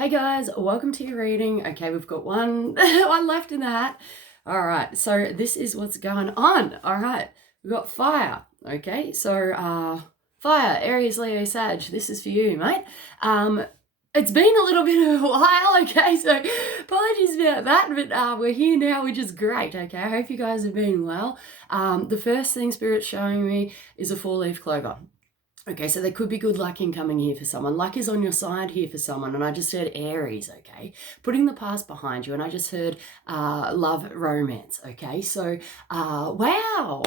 Hey guys, welcome to your reading. Okay, we've got one one left in the hat. All right, so this is what's going on. All right, we've got fire. Okay, so fire, Aries, Leo, Sag. This is for you, mate. It's been a little bit of a while, okay, so apologies about that, but we're here now, which is great, okay. I hope you guys have been well. The first thing Spirit's showing me is a 4-leaf clover. Okay, so there could be good luck incoming here for someone. Luck is on your side here for someone. And I just heard Aries, okay? Putting the past behind you. And I just heard love, romance, okay? So, wow.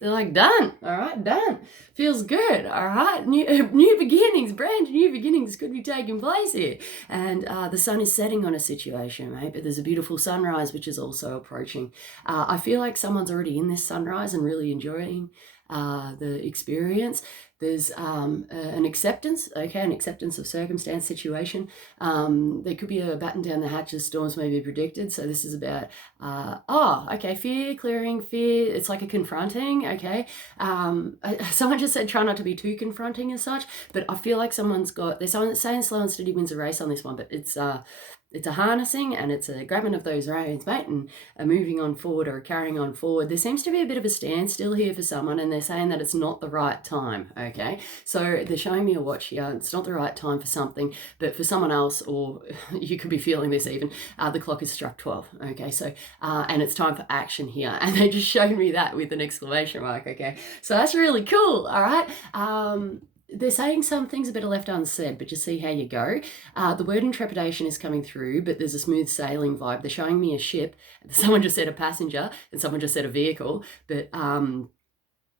They're like, done, all right, done. Feels good, all right? New beginnings, brand new beginnings could be taking place here. And the sun is setting on a situation, mate, but there's a beautiful sunrise which is also approaching. I feel like someone's already in this sunrise and really enjoying the experience. There's an acceptance, okay, an acceptance of circumstance, situation. There could be a batten down the hatches, storms may be predicted. So this is about, fear, clearing, fear. It's like a confronting, okay. Someone just said try not to be too confronting as such, but I feel like they're saying slow and steady wins a race on this one, but it's a harnessing and it's a grabbing of those reins, mate, and a moving on forward or carrying on forward. There seems to be a bit of a standstill here for someone, and they're saying that it's not the right time, okay? So they're showing me a watch here. It's not the right time for something, but for someone else, or you could be feeling this even, the clock has struck 12, okay? So, and it's time for action here. And they just showed me that with an exclamation mark, okay? So that's really cool, all right? They're saying some things are better left unsaid, but just see how you go. The word intrepidation is coming through, but there's a smooth sailing vibe. They're showing me a ship. Someone just said a passenger, and someone just said a vehicle, but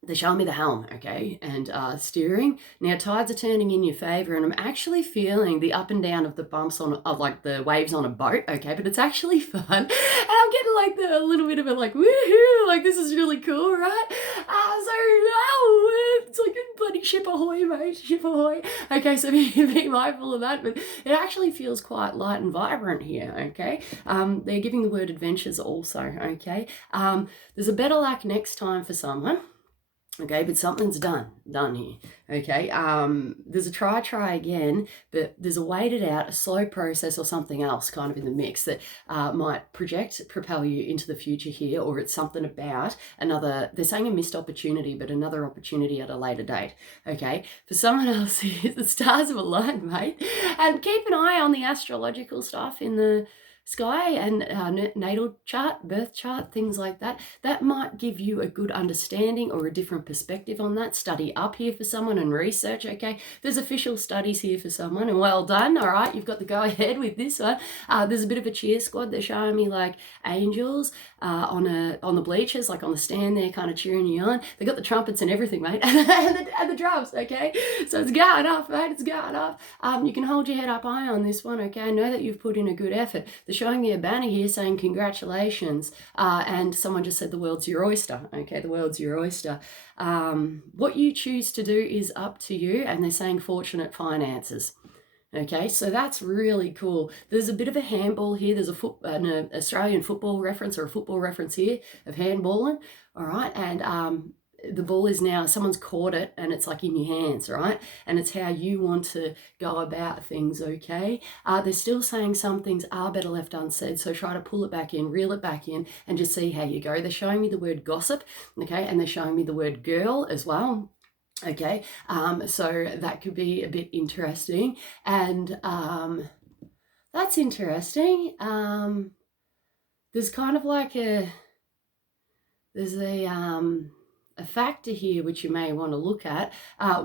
they're showing me the helm, okay, and steering. Now, tides are turning in your favor, and I'm actually feeling the up and down of the bumps of like the waves on a boat, okay, but it's actually fun. And I'm getting like a little bit of a like, woohoo, like this is really cool, right? It's like a bloody ship ahoy, mate, ship ahoy. Okay, so be mindful of that, but it actually feels quite light and vibrant here, okay? They're giving the word adventures also, okay? There's a better luck next time for someone. Okay, but something's done here, okay? There's a try again, but there's a waited out, a slow process or something else kind of in the mix that might propel you into the future here, or it's something about another, they're saying a missed opportunity, but another opportunity at a later date, okay? For someone else, the stars have aligned, mate. And keep an eye on the astrological stuff in the sky and natal chart, birth chart, things like that. That might give you a good understanding or a different perspective on that. Study up here for someone and research, okay? There's official studies here for someone, and well done, all right? You've got the go ahead with this one. There's a bit of a cheer squad. They're showing me like angels on the bleachers, like on the stand there, kind of cheering you on. They got the trumpets and everything, mate, and the drums, okay? So it's going off, mate, it's going off. You can hold your head up high on this one, okay? I know that you've put in a good effort. They're showing me a banner here saying congratulations, and someone just said the world's your oyster, okay? The world's your oyster. What you choose to do is up to you, and they're saying fortunate finances. Okay, so that's really cool. There's a bit of a handball here. There's an Australian football reference, or a football reference here of handballing, all right? And the ball is now, someone's caught it, and it's like in your hands, right? And it's how you want to go about things, okay? They're still saying some things are better left unsaid, so try to pull it back in, reel it back in, and just see how you go. They're showing me the word gossip, okay? And they're showing me the word girl as well. Okay, so that could be a bit interesting, and that's interesting. There's kind of like there's a factor here which you may want to look at.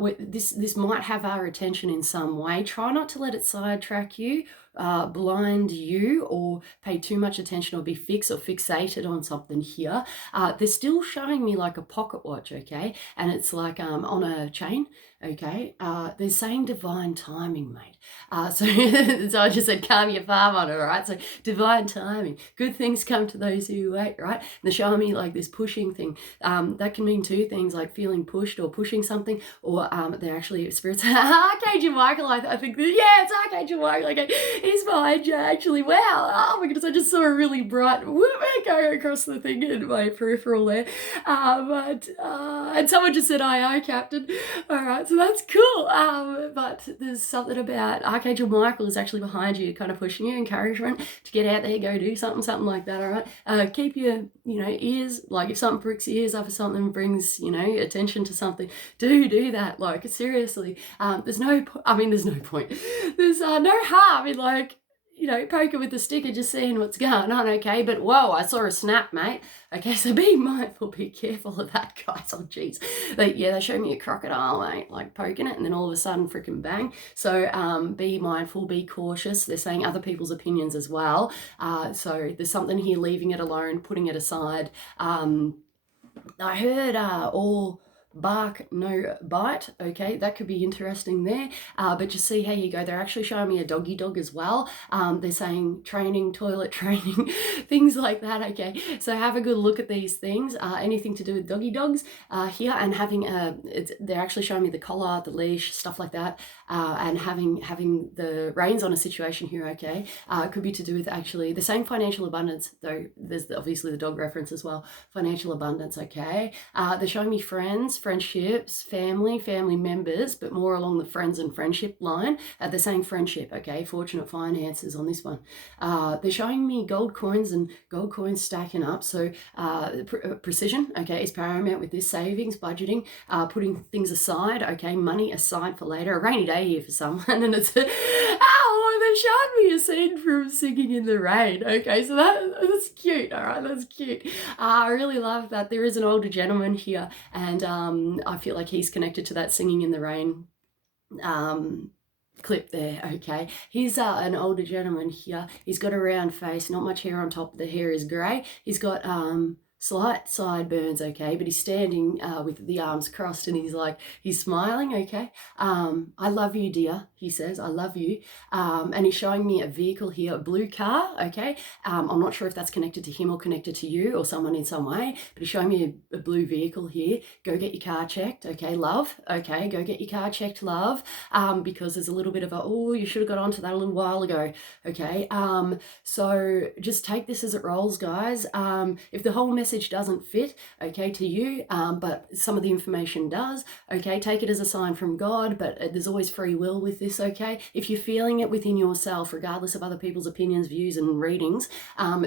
This might have our attention in some way. Try not to let it sidetrack you, blind you, or pay too much attention, or be fixed or fixated on something here. They're still showing me like a pocket watch, okay? And it's like on a chain, okay? They're saying divine timing, mate. So I just said calm your farm on it, all right? So divine timing. Good things come to those who wait, right? And they're showing me like this pushing thing. That can mean between two things, like feeling pushed or pushing something, or they're actually spirits. Archangel Michael, I think, yeah, it's Archangel Michael. Okay, he's behind you, actually. Wow. Oh my goodness, I just saw a really bright whoop go across the thing in my peripheral there. And someone just said, aye, Captain. All right, so that's cool. But there's something about Archangel Michael is actually behind you, kind of pushing you, encouragement to get out there, go do something like that. All right, keep your ears, like if something pricks your ears up or something brings attention to something, do that. Like seriously, there's no point. There's no harm in like poking with the stick and just seeing what's going on, okay? But whoa, I saw a snap, mate. Okay, so be mindful, be careful of that, guys. Oh, geez. They showed me a crocodile, mate, like poking it, and then all of a sudden, freaking bang. So be mindful, be cautious. They're saying other people's opinions as well. So there's something here, leaving it alone, putting it aside. I heard all bark, no bite. Okay, that could be interesting there. But just see how you go. They're actually showing me a doggy dog as well. They're saying training, toilet training, things like that. Okay, so have a good look at these things. Anything to do with doggy dogs here, and having they're actually showing me the collar, the leash, stuff like that, and having the reins on a situation here. Okay, it could be to do with actually the same financial abundance, though there's obviously the dog reference as well. Financial abundance. Okay, they're showing me friendships, family members, but more along the friends and friendship line. They're saying friendship, okay, fortunate finances on this one. They're showing me gold coins and gold coins stacking up. So precision, okay, is paramount with this. Savings, budgeting, putting things aside, okay, money aside for later. A rainy day here for someone, and it's they showed me a scene from Singing in the Rain. Okay, so that's cute. All right, that's cute. I really love that. There is an older gentleman here, and I feel like he's connected to that Singing in the Rain clip there. Okay, he's an older gentleman here. He's got a round face, not much hair on top. The hair is grey. He's got slight sideburns, okay, but he's standing with the arms crossed, and he's smiling, okay. I love you, dear, he says. I love you. And he's showing me a vehicle here, a blue car, okay. I'm not sure if that's connected to him or connected to you or someone in some way, but he's showing me a blue vehicle here. Go get your car checked, okay, love. Okay, go get your car checked, love, because there's a little bit of you should have got onto that a little while ago, okay. So just take this as it rolls, guys. If the whole message doesn't fit, okay, to you, but some of the information does, okay, take it as a sign from God, but there's always free will with this, okay. If you're feeling it within yourself, regardless of other people's opinions, views, and readings,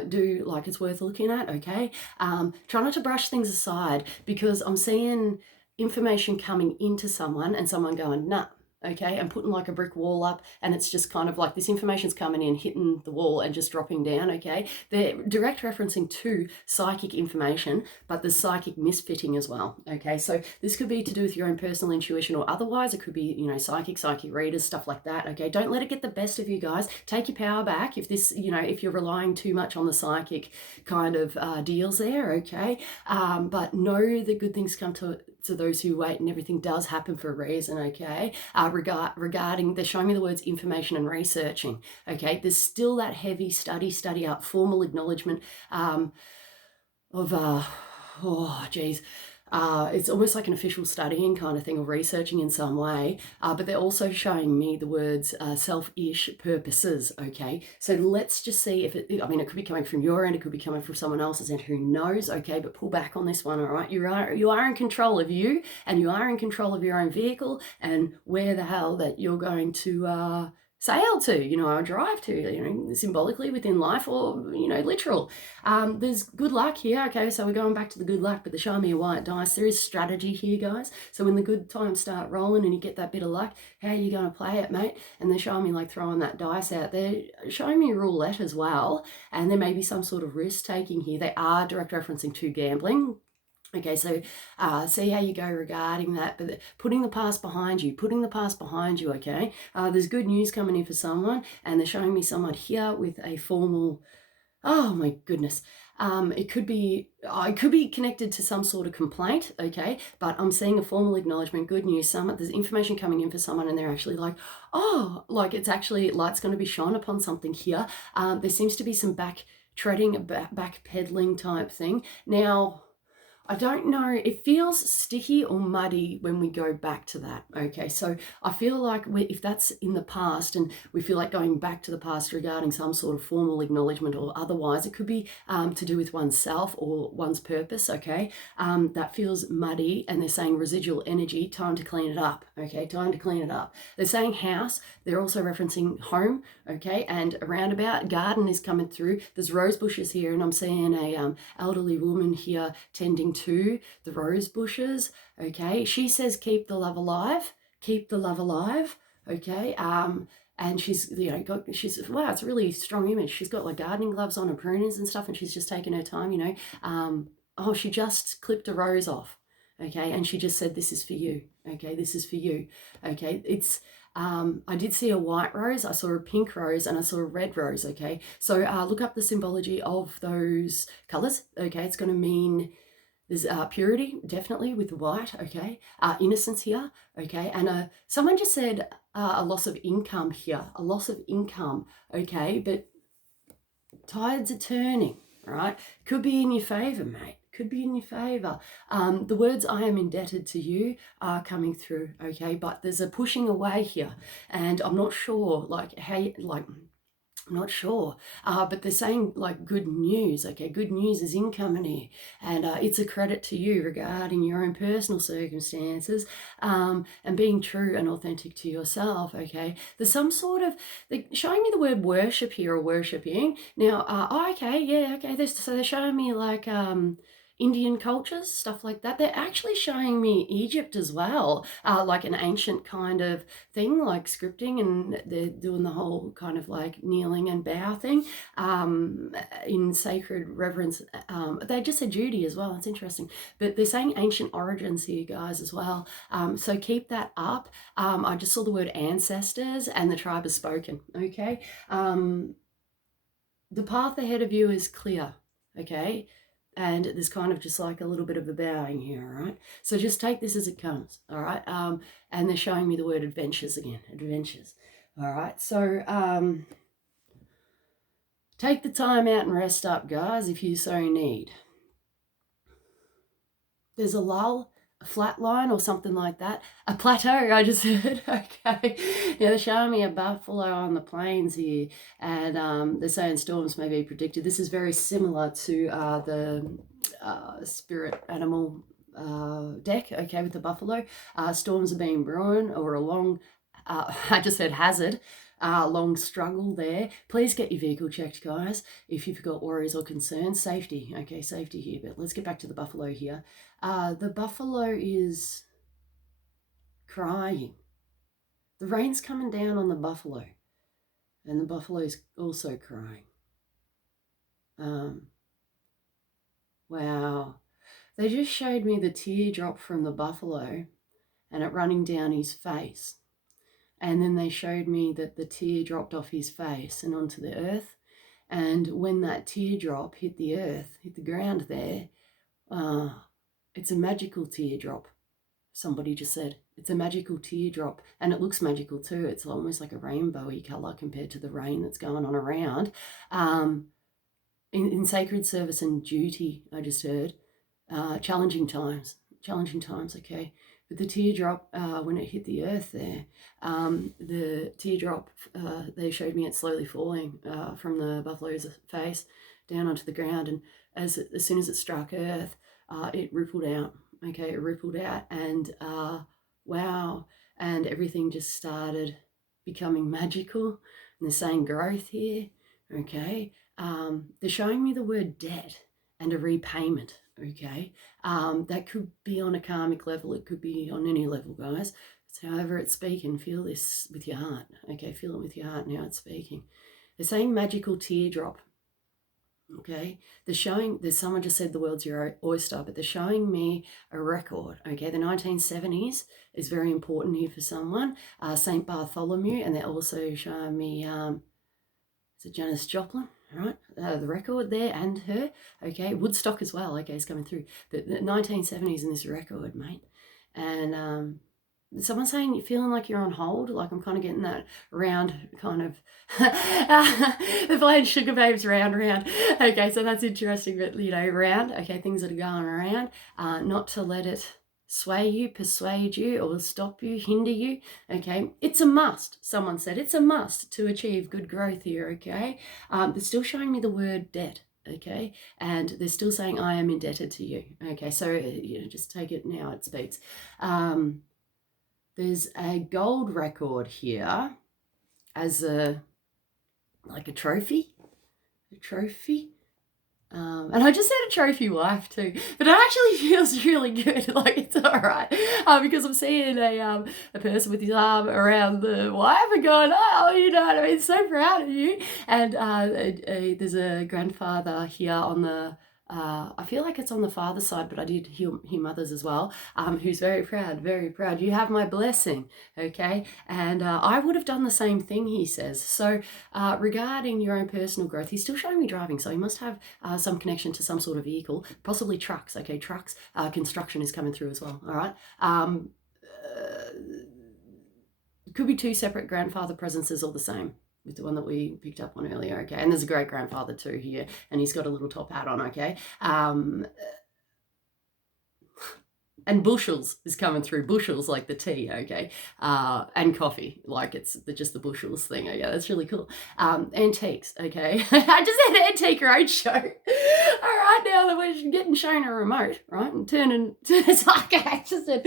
do like it's worth looking at, okay. Try not to brush things aside, because I'm seeing information coming into someone and someone going, nah, okay, and putting like a brick wall up, and it's just kind of like this information's coming in, hitting the wall and just dropping down, okay. They're direct referencing to psychic information, but there's psychic misfitting as well, okay. So this could be to do with your own personal intuition, or otherwise it could be, psychic readers, stuff like that, okay. Don't let it get the best of you, guys. Take your power back if this, if you're relying too much on the psychic kind of deals there, okay. But know that good things come to those who wait, and everything does happen for a reason, okay. Regarding, they're showing me the words information and researching, okay. There's still that heavy study up, formal acknowledgement of it's almost like an official studying kind of thing, or researching in some way, but they're also showing me the words selfish purposes, okay. So let's just see if it could be coming from your end, it could be coming from someone else's end, who knows, okay. But pull back on this one, all right. You are in control of you, and you are in control of your own vehicle, and where the hell that you're going to sail to, or drive to, symbolically within life, or, literal. There's good luck here, okay, so we're going back to the good luck, but they're showing me a white dice. There is strategy here, guys. So when the good times start rolling and you get that bit of luck, how are you going to play it, mate? And they're showing me like throwing that dice out. They're showing me roulette as well, and there may be some sort of risk taking here. They are direct referencing to gambling. Okay, so see how you go regarding that, but putting the past behind you, okay? There's good news coming in for someone, and they're showing me someone here with a formal, oh my goodness. It could be connected to some sort of complaint, okay? But I'm seeing a formal acknowledgement, good news, there's information coming in for someone, and they're actually like, oh, like it's actually, light's going to be shone upon something here. There seems to be some back pedaling type thing. Now, I don't know, it feels sticky or muddy when we go back to that, okay? So I feel like if that's in the past and we feel like going back to the past regarding some sort of formal acknowledgement or otherwise, it could be to do with oneself or one's purpose, okay? That feels muddy, and they're saying residual energy, time to clean it up, okay? Time to clean it up. They're saying house, they're also referencing home, okay? And a roundabout garden is coming through. There's rose bushes here, and I'm seeing a elderly woman here tending to the rose bushes, okay? She says keep the love alive, keep the love alive, okay? And she's, you know, wow, it's a really strong image. She's got like gardening gloves on and pruners and stuff, and she's just taking her time, you know. Oh, she just clipped a rose off, okay? And she just said, this is for you, okay? This is for you, okay? It's, I did see a white rose, I saw a pink rose, and I saw a red rose, okay? So look up the symbology of those colors, okay? It's going to mean there's purity, definitely, with white, okay? Innocence here, okay? And someone just said a loss of income here, a loss of income, okay? But tides are turning, right? Could be in your favor, mate. Could be in your favor. The words I am indebted to you are coming through, okay? But there's a pushing away here, and I'm not sure, like, how, like, I'm not sure, but they're saying like good news, okay? Good news is incoming here, and it's a credit to you regarding your own personal circumstances, and being true and authentic to yourself, okay? There's some sort of, they're showing me the word worship here, or worshipping. Now, oh, okay, yeah, okay, so they're showing me like, Indian cultures, stuff like that. They're actually showing me Egypt as well, like an ancient kind of thing, like scripting, and they're doing the whole kind of like kneeling and bow thing in sacred reverence. They just said Judy as well. It's interesting. But they're saying ancient origins here, guys, as well. So keep that up. I just saw the word ancestors, and the tribe has spoken, okay? The path ahead of you is clear, okay? And there's kind of just like a little bit of a bowing here, all right? So just take this as it comes, all right? And they're showing me the word adventures again, adventures, all right? So take the time out and rest up, guys, if you so need. There's a lull, a flat line or something like that. A plateau, I just heard, okay. Yeah, they're showing me a buffalo on the plains here, and they're saying storms may be predicted. This is very similar to the spirit animal deck, okay, with the buffalo. Storms are being brewing, or a long, I just said hazard, long struggle there. Please get your vehicle checked, guys, if you've got worries or concerns. Safety, okay, safety here. But let's get back to the buffalo here. The buffalo is crying. The rain's coming down on the buffalo, and the buffalo's also crying. Wow. They just showed me the teardrop from the buffalo and it running down his face. And then they showed me that the tear dropped off his face and onto the earth. And when that teardrop hit the earth, hit the ground there, it's a magical teardrop. Somebody just said, it's a magical teardrop. And it looks magical too. It's almost like a rainbowy colour compared to the rain that's going on around. In sacred service and duty, I just heard, challenging times, okay. But the teardrop, when it hit the earth there, the teardrop, they showed me it slowly falling from the buffalo's face down onto the ground. And as soon as it struck earth, it rippled out, okay, it rippled out, and wow, and everything just started becoming magical. And they're saying growth here, okay. They're showing me the word debt and a repayment, okay. That could be on a karmic level, it could be on any level, guys. It's however it's speaking. Feel this with your heart, okay. Feel it with your heart and how it's speaking. They're saying magical teardrop, okay. They're showing, there's someone just said the world's your oyster, but they're showing me a record, okay. The 1970s is very important here for someone. St. Bartholomew, and they're also showing me is it Janis Joplin, right? The record there, and her, okay. Woodstock as well, okay, is coming through. But the 1970s in this record, mate. And someone's saying you're feeling like you're on hold. Like I'm kind of getting that round kind of, they're playing Sugar Babes round. Okay, so that's interesting, but round. Okay, things that are going around, not to let it sway you, persuade you, or stop you, hinder you. Okay, it's a must. Someone said it's a must to achieve good growth here. Okay, they're still showing me the word debt. Okay, and they're still saying I am indebted to you. Okay, so just take it now, it speaks. There's a gold record here as a trophy. And I just said a trophy wife too, but it actually feels really good. Like it's all right, because I'm seeing a person with his arm around the wife and going, oh, you know what I mean, so proud of you. And there's a grandfather here on the. I feel like it's on the father's side, but I did hear mothers as well, who's very proud, very proud. You have my blessing, okay? And I would have done the same thing, he says. So regarding your own personal growth, he's still showing me driving, so he must have some connection to some sort of vehicle, possibly trucks, okay? Trucks, construction is coming through as well, all right? Could be two separate grandfather presences or the same. With the one that we picked up on earlier, okay? And there's a great grandfather too here, and he's got a little top hat on, okay? And bushels is coming through, bushels like the tea, okay? And coffee, like it's just the bushels thing, okay? That's really cool. Antiques, okay? I just had an antique roadshow. All right, now that we're getting shown a remote, right? And it's like I just said,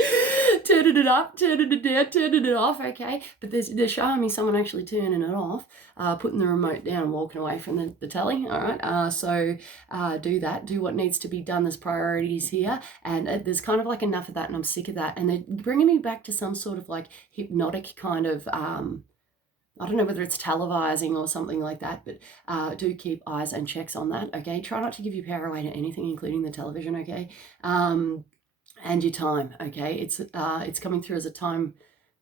turning it up, turning it down, turning it off, okay? But they're showing me someone actually turning it off, putting the remote down and walking away from the telly, all right? So do that, do what needs to be done. There's priorities here, and there's kind of like enough of that, and I'm sick of that. And they're bringing me back to some sort of like hypnotic kind of, I don't know whether it's televising or something like that, but do keep eyes and checks on that, okay? Try not to give your power away to anything, including the television, okay? And your time, okay? It's coming through as a time.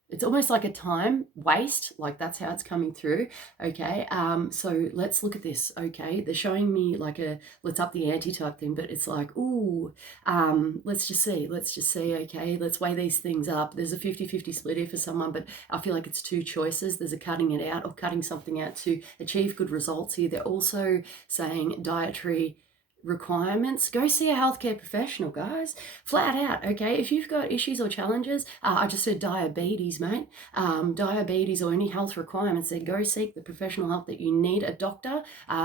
It's almost like a time waste, like that's how it's coming through, okay? So let's look at this, okay? They're showing me like a let's up the ante type thing, but it's like, ooh, let's just see, okay? Let's weigh these things up. There's a 50-50 split here for someone, but I feel like it's two choices. There's a cutting it out or cutting something out to achieve good results here. They're also saying dietary requirements. Go see a healthcare professional, guys, flat out, okay? If you've got issues or challenges, I just said diabetes, mate, diabetes or any health requirements, then go seek the professional help that you need. A doctor,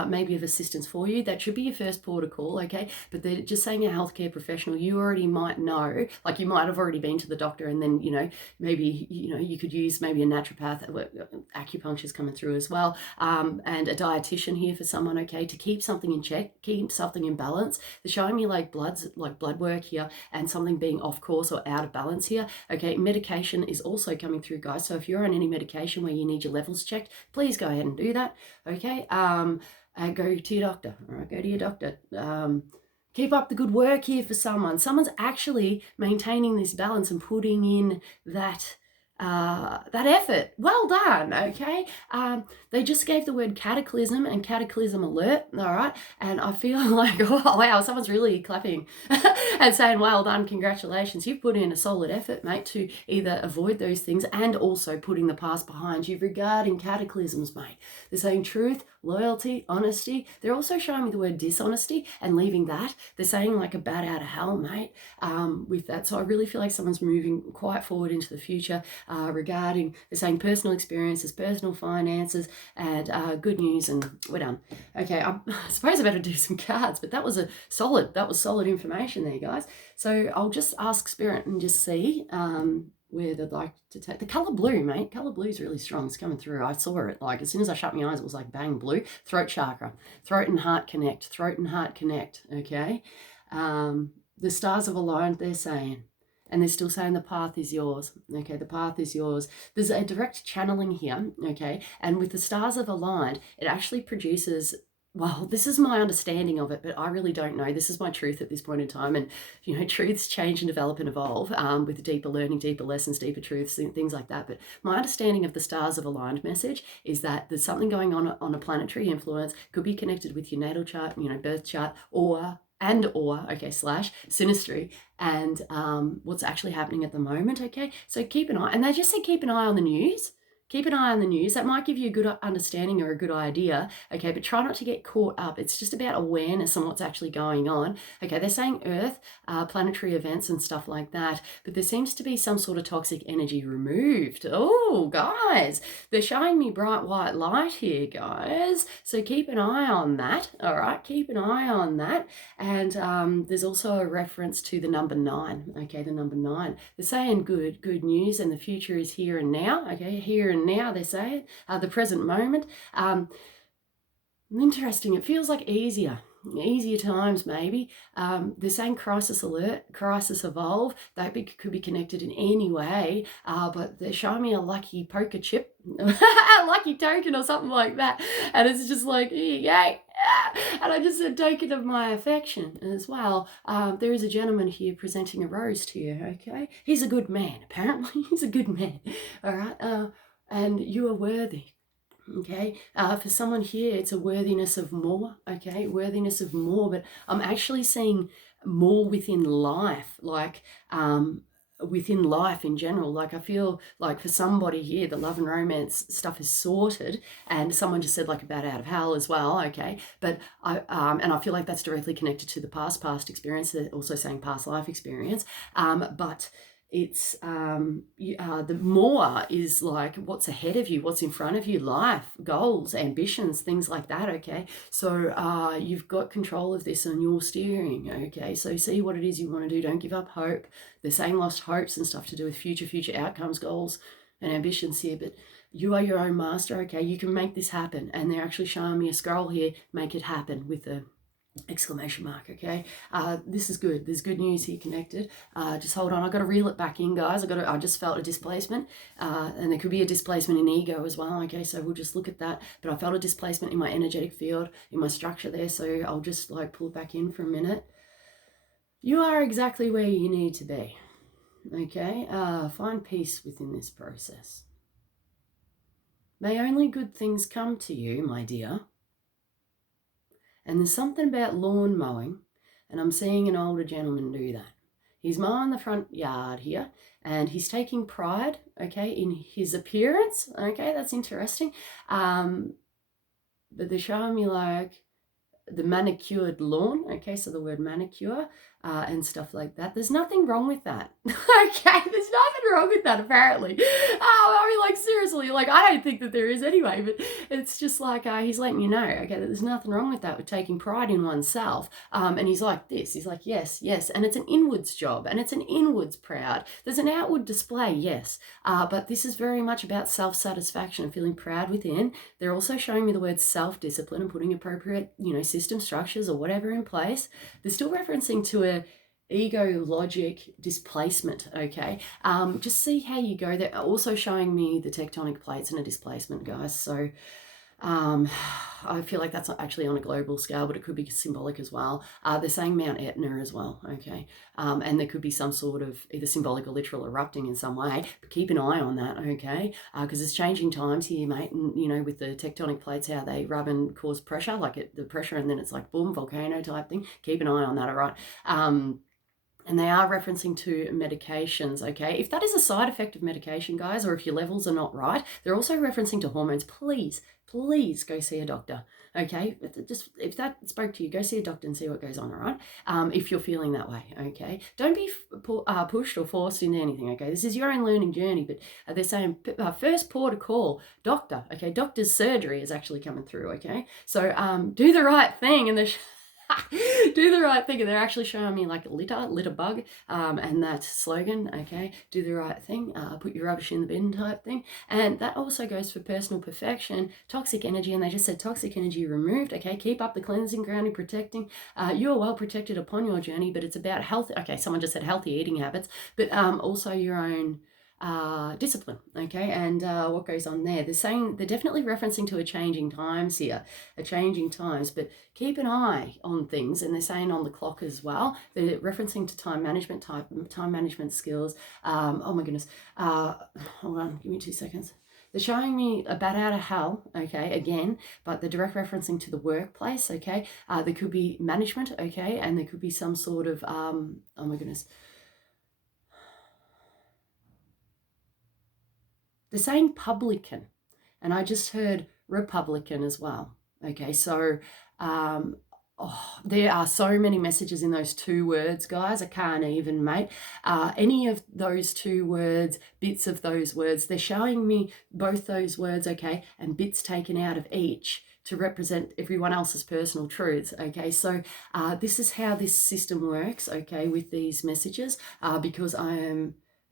maybe of assistance for you. That should be your first port of call, okay? But they're just saying a healthcare professional. You already might know, like you might have already been to the doctor, and then maybe you could use maybe a naturopath. Acupuncture's coming through as well, and a dietitian here for someone, okay, to keep something in check, keep something in balance. They're showing me like blood work here, and something being off course or out of balance here, okay? Medication is also coming through, guys. So if you're on any medication where you need your levels checked, please go ahead and do that, okay? Go to your doctor, all right? Go to your doctor. Keep up the good work here for someone. Someone's actually maintaining this balance and putting in that effort. Well done, okay? They just gave the word cataclysm and cataclysm alert, all right? And I feel like, oh, wow, someone's really clapping and saying, well done, congratulations. You've put in a solid effort, mate, to either avoid those things and also putting the past behind you regarding cataclysms, mate. They're saying truth, loyalty, honesty. They're also showing me the word dishonesty and leaving that. They're saying like a bat out of hell, mate, with that. So I really feel like someone's moving quite forward into the future regarding, they're saying personal experiences, personal finances, and good news, and we're done. Okay, I suppose I better do some cards, but that was solid information there, guys. So I'll just ask Spirit and just see where they'd like to take the color blue, mate. Color blue is really strong. It's coming through. I saw it. Like as soon as I shut my eyes, it was like bang, blue. Throat chakra, throat and heart connect. Okay. The stars have aligned, they're saying. And they're still saying the path is yours. Okay, the path is yours. There's a direct channeling here, okay? And with the stars have aligned, it actually produces, well, this is my understanding of it, but I really don't know. This is my truth at this point in time. And, truths change and develop and evolve with deeper learning, deeper lessons, deeper truths, things like that. But my understanding of the stars have aligned message is that there's something going on a planetary influence, could be connected with your natal chart, birth chart, or and or, okay, slash synastry, and what's actually happening at the moment, okay? So keep an eye, and they just say keep an eye on the news. Keep an eye on the news. That might give you a good understanding or a good idea, okay? But try not to get caught up. It's just about awareness on what's actually going on, okay? They're saying Earth, planetary events and stuff like that, but there seems to be some sort of toxic energy removed. Oh, guys, they're showing me bright white light here, guys. So keep an eye on that, all right? Keep an eye on that. And there's also a reference to the number 9, okay? The number 9. They're saying good news, and the future is here and now, okay? Here and now, they say the present moment. Interesting. It feels like easier times, maybe. They're saying crisis alert, crisis evolve. That could be connected in any way, but they're showing me a lucky poker chip, a lucky token or something like that, and it's just like, yay. And I just said token of my affection as well. There is a gentleman here presenting a rose to you, okay? He's a good man, apparently. He's a good man, all right? And you are worthy. Okay, for someone here, it's a worthiness of more, okay, worthiness of more, but I'm actually seeing more within life, like within life in general. Like I feel like for somebody here, the love and romance stuff is sorted, and someone just said like about out of hell as well, okay, but I feel like that's directly connected to the past experience. They're also saying past life experience, but it's the more is like what's ahead of you, what's in front of you, life, goals, ambitions, things like that, okay? So you've got control of this and you're steering, okay? So see what it is you want to do. Don't give up hope. They're saying lost hopes and stuff to do with future outcomes, goals and ambitions here, but you are your own master, okay? You can make this happen. And they're actually showing me a scroll here, make it happen, with a exclamation mark, okay? This is good. There's good news here connected. Just hold on. I've got to reel it back in, guys. I just felt a displacement, and there could be a displacement in ego as well, okay? So we'll just look at that. But I felt a displacement in my energetic field, in my structure there, so I'll just like pull it back in for a minute. You are exactly where you need to be, okay? Find peace within this process. May only good things come to you, my dear. And there's something about lawn mowing, and I'm seeing an older gentleman do that. He's mowing the front yard here, and he's taking pride, okay, in his appearance, okay, that's interesting. But they're showing me like the manicured lawn, okay, so the word manicure and stuff like that. There's nothing wrong with that, okay? There's nothing wrong with that, apparently. I mean, like, seriously, like, I don't think that there is anyway, but it's just like he's letting you know, okay, that there's nothing wrong with that, with taking pride in oneself. And he's like this. He's like, yes, and it's an inwards job, and it's an inwards proud. There's an outward display, yes, but this is very much about self-satisfaction and feeling proud within. They're also showing me the word self-discipline and putting appropriate, system structures or whatever in place. They're still referencing to a ego logic displacement, okay? Just see how you go. They're also showing me the tectonic plates and a displacement, guys. So I feel like that's not actually on a global scale, but it could be symbolic as well. They're saying Mount Etna as well, okay? And there could be some sort of either symbolic or literal erupting in some way, but keep an eye on that, okay? Because it's changing times here, mate, and with the tectonic plates, how they rub and cause pressure, like the pressure, and then it's like boom, volcano type thing. Keep an eye on that, all right? And they are referencing to medications, okay? If that is a side effect of medication, guys, or if your levels are not right, they're also referencing to hormones. Please go see a doctor, okay? Just if that spoke to you, go see a doctor and see what goes on, all right? If you're feeling that way, okay? Don't be pushed or forced into anything, okay? This is your own learning journey, but they're saying first port of call, doctor, okay? Doctor's surgery is actually coming through, okay? So do the right thing, and do the right thing. And they're actually showing me like a litter bug, and that slogan, okay, do the right thing, put your rubbish in the bin type thing. And that also goes for personal perfection, toxic energy, and they just said toxic energy removed, okay? Keep up the cleansing, grounding, protecting. You are well protected upon your journey, but it's about health. Okay, someone just said healthy eating habits, but also your own discipline, okay? And what goes on there, they're definitely referencing to a changing times here, but keep an eye on things. And they're saying on the clock as well, they're referencing to time management skills. Oh my goodness, hold on, give me 2 seconds. They're showing me a bat out of hell, okay, again, but they're direct referencing to the workplace, okay. There could be management, okay, and there could be some sort of, oh my goodness. They're saying publican, and I just heard Republican as well, okay. So there are so many messages in those two words, guys. I can't even, mate. Any of those two words, bits of those words, they're showing me both those words, okay, and bits taken out of each to represent everyone else's personal truths, okay. So this is how this system works, okay, with these messages, because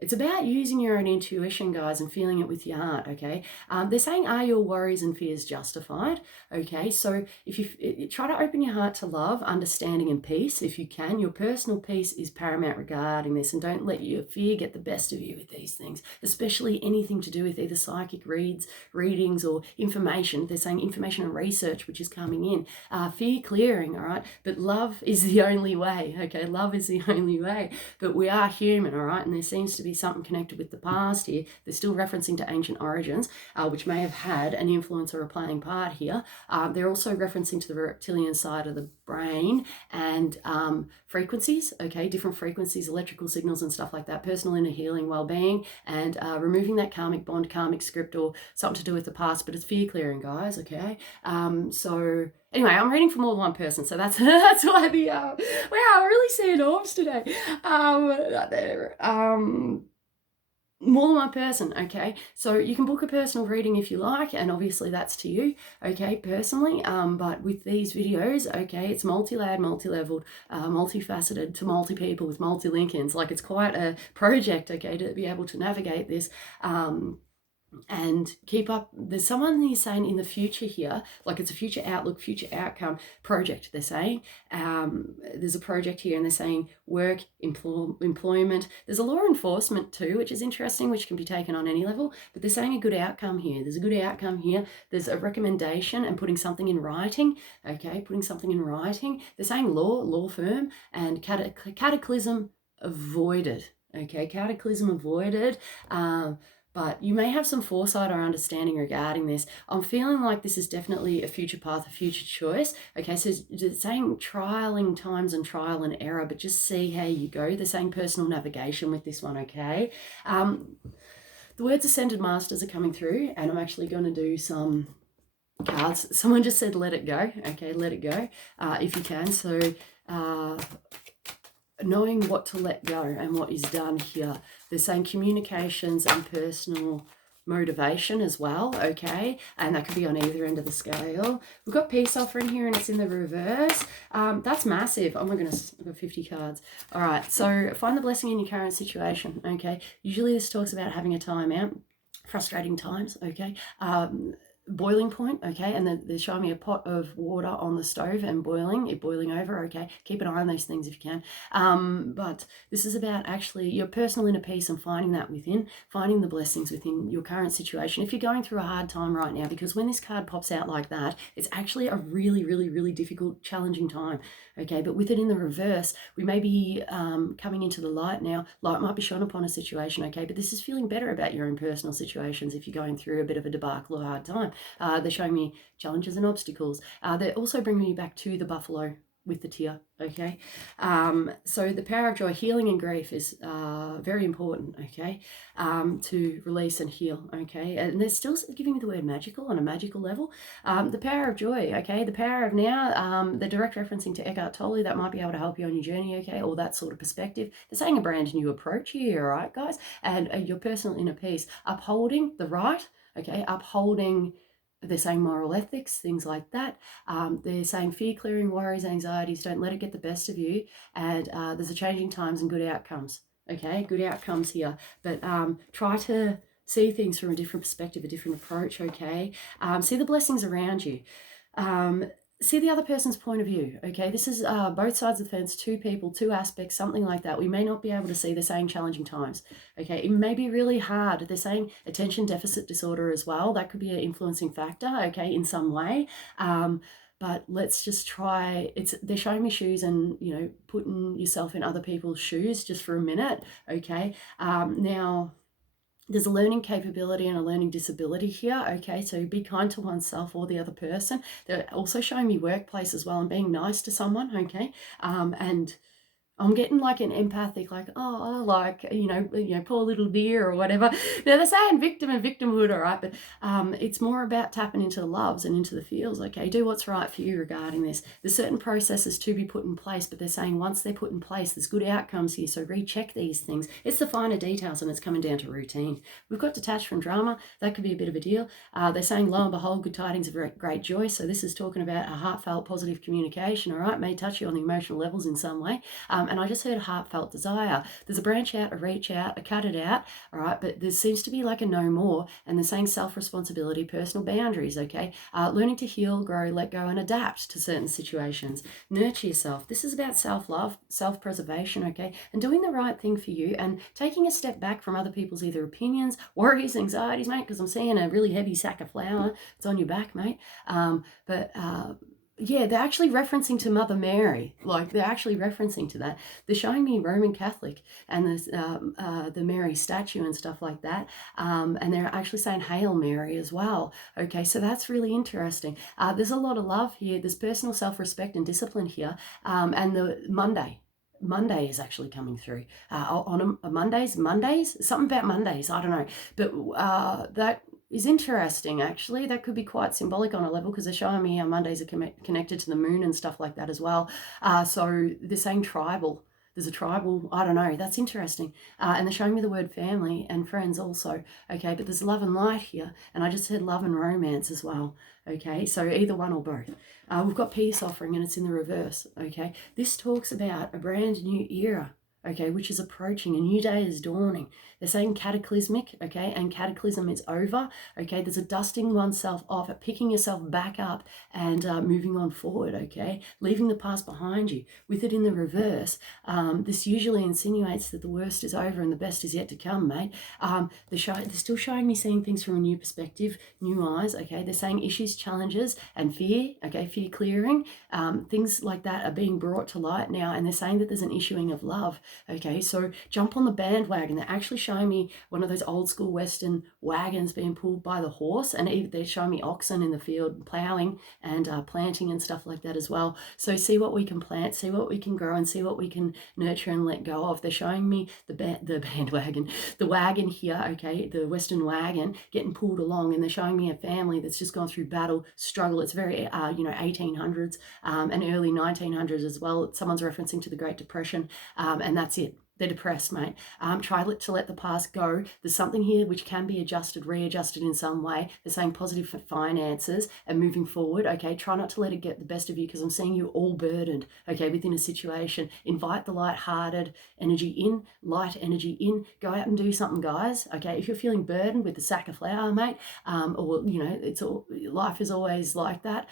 it's about using your own intuition, guys, and feeling it with your heart, okay? They're saying, are your worries and fears justified? Okay, so if you try to open your heart to love, understanding, and peace, if you can, your personal peace is paramount regarding this, and don't let your fear get the best of you with these things, especially anything to do with either psychic readings, or information. They're saying information and research, which is coming in. Fear clearing, all right? But love is the only way, okay? Love is the only way. But we are human, all right? And there seems to be something connected with the past here. They're still referencing to ancient origins, which may have had an influence or a playing part here. They're also referencing to the reptilian side of the brain and frequencies, okay, different frequencies, electrical signals and stuff like that, personal inner healing, well-being, and removing that karmic bond, karmic script, or something to do with the past. But it's fear clearing, guys, okay. So anyway, I'm reading for more than one person, so that's why the wow, I'm really seeing orbs today. More than one person, okay. So you can book a personal reading if you like, and obviously that's to you, okay, personally. But with these videos, okay, it's multi-layered, multi-leveled, multifaceted to multi-people with multi-link-ins. Like, it's quite a project, okay, to be able to navigate this. And keep up. There's someone who's saying in the future here, like it's a future outlook, future outcome project, they're saying. There's a project here, and they're saying work, employment. There's a law enforcement too, which is interesting, which can be taken on any level, but they're saying a good outcome here. There's a good outcome here. There's a recommendation and putting something in writing, okay, putting something in writing. They're saying law firm, and cataclysm avoided, okay, cataclysm avoided. But you may have some foresight or understanding regarding this. I'm feeling like this is definitely a future path, a future choice. Okay, so it's saying trialing times and trial and error, but just see how you go. They're saying personal navigation with this one, okay? The words Ascended Masters are coming through, and I'm actually going to do some cards. Someone just said, let it go. Okay, let it go if you can. So knowing what to let go and what is done here. They're saying communications and personal motivation as well, okay, and that could be on either end of the scale. We've got peace offering here, and it's in the reverse. That's massive. Oh my goodness, I've got 50 cards. All right, so find the blessing in your current situation, okay. Usually this talks about having a time out, frustrating times, okay. Boiling point, okay, and then they're showing me a pot of water on the stove and boiling over, okay. Keep an eye on those things if you can. But this is about actually your personal inner peace and finding that within, finding the blessings within your current situation. If you're going through a hard time right now, because when this card pops out like that, it's actually a really, really, really difficult, challenging time, okay. But with it in the reverse, we may be coming into the light now. Light might be shone upon a situation, okay, but this is feeling better about your own personal situations if you're going through a bit of a debacle or hard time. They're showing me challenges and obstacles. They're also bringing me back to the buffalo with the tear, okay? So the power of joy, healing and grief is very important, okay, to release and heal, okay? And they're still giving me the word magical on a magical level. The power of joy, okay? The power of now, they're direct referencing to Eckhart Tolle. That might be able to help you on your journey, okay, or that sort of perspective. They're saying a brand new approach here, all right, guys? And your personal inner peace, upholding the right, okay, upholding. They're saying moral ethics, things like that. They're saying fear clearing, worries, anxieties, don't let it get the best of you. And there's a changing times and good outcomes. Okay, good outcomes here. But try to see things from a different perspective, a different approach, okay? See the blessings around you. See the other person's point of view, okay? This is both sides of the fence, two people, two aspects, something like that. We may not be able to see. They're saying challenging times, okay? It may be really hard. They're saying attention deficit disorder as well. That could be an influencing factor, okay, in some way. But let's just try. They're showing me shoes and, you know, putting yourself in other people's shoes just for a minute, okay? Now, There's a learning capability and a learning disability here, okay? So be kind to oneself or the other person. They're also showing me workplace as well and being nice to someone, okay? And I'm getting like an empathic, like, oh, like, poor little dear or whatever. Now they're saying victim and victimhood, all right, but it's more about tapping into the loves and into the feels, okay? Do what's right for you regarding this. There's certain processes to be put in place, but they're saying once they're put in place, there's good outcomes here, so recheck these things. It's the finer details and it's coming down to routine. We've got detached from drama. That could be a bit of a deal. They're saying, lo and behold, good tidings of great joy. So this is talking about a heartfelt, positive communication, all right? May touch you on the emotional levels in some way. And I just heard heartfelt desire. There's a branch out, a reach out, a cut it out, all right? But there seems to be like a no more, and they're saying self-responsibility, personal boundaries, okay? Learning to heal, grow, let go, and adapt to certain situations. Nurture yourself. This is about self-love, self-preservation, okay? And doing the right thing for you and taking a step back from other people's either opinions, worries, anxieties, mate, because I'm seeing a really heavy sack of flour. It's on your back, mate. Yeah, they're actually referencing to Mother Mary. Like, they're actually referencing to that. They're showing me Roman Catholic and the Mary statue and stuff like that. And they're actually saying Hail Mary as well. Okay, so that's really interesting. There's a lot of love here. There's personal self-respect and discipline here. And the Monday is actually coming through on Mondays, something about Mondays, I don't know, but that is interesting, actually. That could be quite symbolic on a level, because they're showing me how Mondays are connected to the moon and stuff like that as well. So they're saying tribal. There's a tribal, I don't know, that's interesting. And they're showing me the word family and friends also, okay? But there's love and light here, and I just said love and romance as well, okay? So either one or both. We've got peace offering, and it's in the reverse, okay? This talks about a brand new era, okay, which is approaching. A new day is dawning. They're saying cataclysmic, okay, and cataclysm is over, okay. There's a dusting oneself off, picking yourself back up and moving on forward, okay, leaving the past behind you. With it in the reverse, this usually insinuates that the worst is over and the best is yet to come, mate. They're still showing me seeing things from a new perspective, new eyes, okay. They're saying issues, challenges, and fear, okay, fear clearing, things like that are being brought to light now, and they're saying that there's an issuing of love, okay. So jump on the bandwagon. They're actually showing me one of those old school Western wagons being pulled by the horse, and they're showing me oxen in the field plowing and planting and stuff like that as well. So see what we can plant, see what we can grow, and see what we can nurture and let go of. They're showing me the bandwagon, the wagon here, okay, the Western wagon getting pulled along, and they're showing me a family that's just gone through battle, struggle. It's very 1800s and early 1900s as well. Someone's referencing to the Great Depression, and that's it. They're depressed, mate. Try to let the past go. There's something here which can be adjusted, readjusted in some way. They're saying positive for finances and moving forward, okay? Try not to let it get the best of you, because I'm seeing you all burdened, okay, within a situation. Invite the light-hearted energy in, light energy in. Go out and do something, guys, okay? If you're feeling burdened with the sack of flour, mate, or, life is always like that,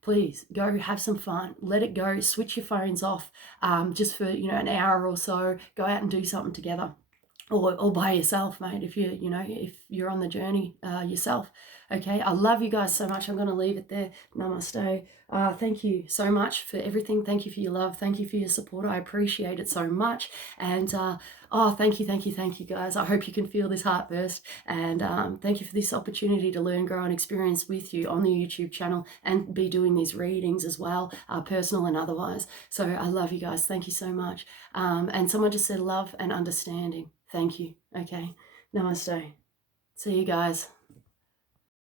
please go have some fun. Let it go. Switch your phones off just for, an hour or so. Go out and do something together, or by yourself, mate, if you're on the journey yourself. Okay, I love you guys so much. I'm going to leave it there. Namaste. Thank you so much for everything. Thank you for your love. Thank you for your support. I appreciate it so much. And thank you, guys. I hope you can feel this heart burst. And thank you for this opportunity to learn, grow, and experience with you on the YouTube channel, and be doing these readings as well, personal and otherwise. So I love you guys. Thank you so much. And someone just said love and understanding. Thank you. Okay. Namaste. See you guys.